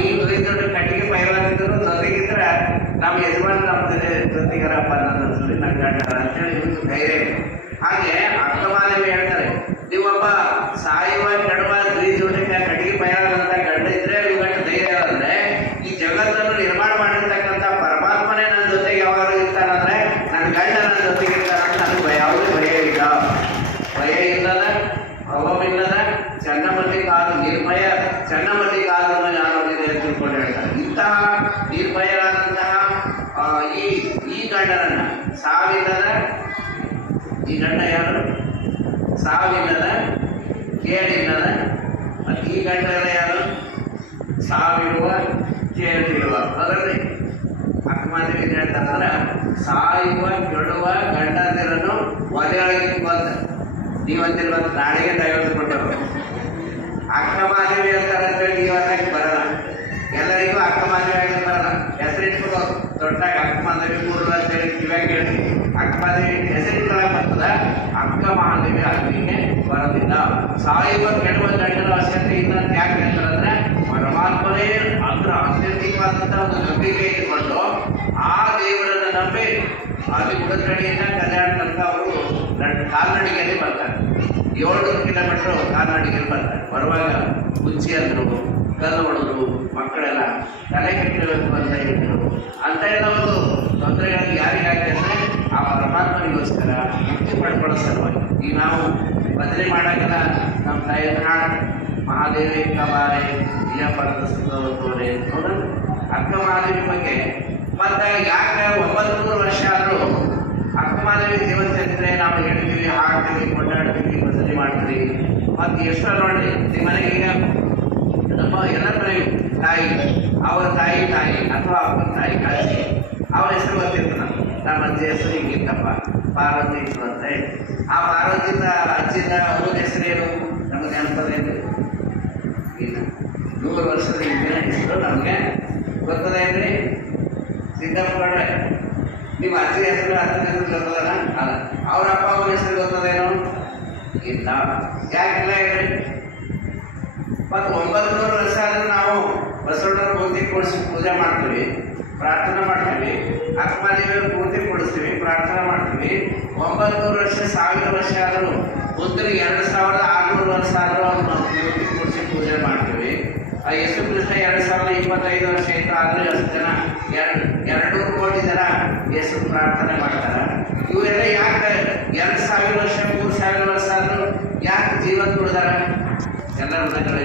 ಈ ದೊಡ್ಡ ಕಟ್ಟಿಗೆ ಪೈಲಾಗಿದ್ರು ಜೊತೆಗಿದ್ರೆ ನಮ್ಮ ಯಜಮಾನ ನಮ್ಮ ಜೊತೆಗಾರಪ್ಪ ಅನ್ನೋದು ನನ್ನ ಗಂಡ ಅಂತೇಳಿ ಇವ್ರಿಗೆ ಧೈರ್ಯ ಇದೆ. ಹಾಗೆ ಅಕ್ಕಮಾದೇವಿ ಹೇಳ್ತಾರೆ, ನೀವೊಬ್ಬ ಸಾಯುವ ಕೆಡುವ ಸ್ತ್ರೀ ಜೋಡಿಗೆ ಕಟ್ಟಿಗೆ ಪೈಲಾಗಂತ ಗಂಡ ಇದ್ರೆ ಇವುಗಂಟ ಧೈರ್ಯ ಅಂದ್ರೆ ಈ ಜಗತ್ತನ್ನು ನಿರ್ಮಾಣ ಮಾಡಿರ್ತಕ್ಕಂಥ ಪರಮಾತ್ಮನೇ ನನ್ನ ಜೊತೆಗೆ ಯಾವಾಗ ಇರ್ತಾನಂದ್ರೆ ನನ್ನ ಗಂಡ ನನ್ನ ಜೊತೆಗೆ ಇರ್ತಾನಂತ ನನಗೆ ಯಾವುದೇ ಭಯ ಇಲ್ಲ. ಭಯ ಇಲ್ಲದ ಭವವಿಲ್ಲದ ಚನ್ನಮತಿ ಕಾದು ನಿರ್ಭಯ ಚನ್ನಮತಿ ಕಾದನ್ನು ಯಾರಿದೆ ಅಂತ ತಿಳ್ಕೊಂಡು ಹೇಳ್ತಾರೆ. ಇಂತಹ ನಿರ್ಭಯರಾದಂತಹ ಈ ಗಂಡನನ್ನ ಸಾವಿಲ್ಲದ, ಈ ಗಂಡ ಯಾರು? ಸಾವಿಲ್ಲದ, ಕೇಳಿಲ್ಲದ. ಮತ್ತು ಈ ಗಂಡನ ಯಾರು? ಸಾವಿರುವ, ಕೇಳಿರುವ. ಅದರಲ್ಲಿ ಅಕ್ಕಮಾದೇವಿ ಹೇಳ್ತಾರಂದ್ರೆ ಸಾಯುವ ಕೆಡುವ ಗಂಡಂದಿರನ್ನು ಒಲೆಯೊಳಗಿಟ್ಟು ಅಂತ ನೀವಂತಿರುವ ನಾಳೆಗೆ ತೆಗೆದುಕೊಂಡವರು. ಅಕ್ಕಮಾದೇವಿ ಹೇಳ್ತಾರೆ ಅಂತೇಳಿ ನೀವು ಅನ್ನಕ್ಕೆ ಬರಲ್ಲ. ಎಲ್ಲರಿಗೂ ಅಕ್ಕಮಾದೇವಿ ಆಗಿ ಬರಲ್ಲ. ಹೆಸರಿಟ್ಬಿಟ್ಟು ದೊಡ್ಡಾಗ ಅಕ್ಕಮಾದೇವಿ ಪೂರ್ವ ಅಂತೇಳಿ ಕಿವ್ಯಾಗ ಕೇಳಿ ಅಕ್ಕಮಾದೇವಿ ಹೆಸರಿಟ್ಕೊಳಕ್ ಬರ್ತದ, ಅಕ್ಕ ಮಹಾದೇವಿ ಆಗಲಿಕ್ಕೆ ಬರೋದಿಲ್ಲ. ಸಾಯುವ ಕೆಡುವ ಗಂಡನ ಅವಶ್ಯಕತೆ ಇನ್ನೊಂದು ಯಾಕೆ ಹೇಳ್ತಾರಂದ್ರೆ ಪರಮಾತ್ಮನೇ ಅದ್ರ ಆತ್ಯಂತಿಕವಾದಂತಹ ಒಂದು ನಂಬಿಕೆ ಇಟ್ಟುಕೊಂಡು ಆ ದೇವರನ್ನು ನಂಬಿ ಅಲ್ಲಿ ಉಡಕಡಿಯಿಂದ ಕಲ್ಯಾಣ ತನಕ ಅವರು ಕಾಲ್ನಡಿಗೆಯಲ್ಲಿ ಬರ್ತಾರೆ. 700 ಕಿಲೋಮೀಟರ್ ಕಾಲ್ನಡಿಗೆಯಲ್ಲಿ ಬರ್ತಾರೆ. ಬರುವಾಗ ಹುಚ್ಚಿ ಅಂದರು, ಕಲ್ಲು ಹೊಡೆದ್ರು, ಮಕ್ಕಳೆಲ್ಲ ತಲೆ ಕೆಟ್ಟಿರಬೇಕು ಅಂತ ಹೇಳಿದ್ರು. ಅಂತ ಎಲ್ಲ ಒಂದು ತೊಂದರೆಗಳಿಗೆ ಯಾರಿಗಾಗಿದೆ ಅಂದರೆ ಆ ಪರಮಾತ್ಮನಿಗೋಸ್ಕರ ಮುಕ್ತಿ ಪಡ್ಕೊಳ್ಳೋ ಸಲುವಾಗಿ. ಈಗ ನಾವು ಬದಲಿ ಮಾಡೋಕ್ಕೆಲ್ಲ ನಮ್ಮ ತಾಯಿ ಹಾಡು ಮಹಾದೇವಿ ಕಬಾರೆ ಇಯ ಪಡೆದ ಸುತ್ತೋರೆ ನೋಡ ಅಕ್ಕ ಮಹಾದೇವಿ ಬಗ್ಗೆ. ಮತ್ತು ಯಾಕೆ 900 ವರ್ಷ ಆದರೂ ಅಕ್ಕಮಾದೇವಿ ಜೀವನ ಚರಿತ್ರೆ ನಾವು ಹೇಳ್ತೀವಿ, ಹಾಡ್ತೀವಿ, ಕೊಂಡಾಡ್ತೀವಿ, ಬದಲಿ ಮಾಡ್ತೀವಿ. ಮತ್ತು ಎಷ್ಟೋ ನೋಡಿ ನಿಮ್ಮ ಮನೆಗೆ ಈಗ ನಮ್ಮ ಎಲ್ಲ ಮನೆಗೆ ತಾಯಿ, ಅವರ ತಾಯಿ ಅಥವಾ ಅಪ್ಪನ ತಾಯಿ ಅಜ್ಜಿ, ಅವ್ರ ಹೆಸರು ಗೊತ್ತಿರ್ತಾನೆ. ನಮ್ಮ ಅಜ್ಜಿ ಹೆಸರು ಹಿಂಗಿತ್ತಪ್ಪ, ಪಾರ್ವತಿ ಅಂತ ಹೇಳಿ. ಆ ಪಾರ್ವತಿಯಿಂದ ಅಜ್ಜಿಯಿಂದ ಅವ್ರ ಹೆಸರೇನು ನಮಗೆ ನೆನಪದೇನು ಇಲ್ಲ. 100 ವರ್ಷದ ಹಿಂದಿನ ಹೆಸರು ನಮಗೆ ಗೊತ್ತದೇನ್ರಿ? ಸಿದ್ದಪ್ಪಗೌಡ್ರೆ, ನಿಮ್ಮ ಅಜ್ಜಿ ಹೆಸರು ಅಜ್ಜನ ಹೆಸರು ಗೊತ್ತದಲ್ಲ? ಅಲ್ಲ. ಅವ್ರ ಅಪ್ಪ ಅವನ ಹೆಸರು ಗೊತ್ತದೇನು? ಇಲ್ಲ. ಯಾಕಿಲ್ಲ ಹೇಳ್ರಿ? ಮತ್ತು 900 ವರ್ಷ ಆದರೂ ನಾವು ಬಸವಣ್ಣನ ಮೂರ್ತಿ ಕೊಡಿಸಿ ಪೂಜೆ ಮಾಡ್ತೀವಿ, ಪ್ರಾರ್ಥನೆ ಮಾಡ್ತೀವಿ. ಅಕ್ಕಮಾದೇವಿಯವ್ರ ಮೂರ್ತಿ ಕೊಡಿಸ್ತೀವಿ, ಪ್ರಾರ್ಥನೆ ಮಾಡ್ತೀವಿ. 900 ವರ್ಷ, 1000 ವರ್ಷ ಆದರೂ ಬುದ್ಧರಿಗೆ 2600 ವರ್ಷ ಆದರೂ ಅವ್ರು ನಾವು ಮೂರ್ತಿ ಕೊಡಿಸಿ ಪೂಜೆ ಮಾಡ್ತೀವಿ. ಯೇಸು ಕೃಷ್ಣ 2025 ವರ್ಷ ಇತ್ತು, ಆದರೂ ಎಷ್ಟು ಜನ 200 ಕೋಟಿ ಜನ ಯೇಸು ಪ್ರಾರ್ಥನೆ ಮಾಡ್ತಾರೆ. ಇವೆಲ್ಲ ಯಾಕೆ 2000 ವರ್ಷ 3000 ವರ್ಷ ಆದರೂ ಯಾಕೆ ಜೀವನ ಉಳಿದಾರ? ಎಲ್ಲ ಹೃದಯಗಳು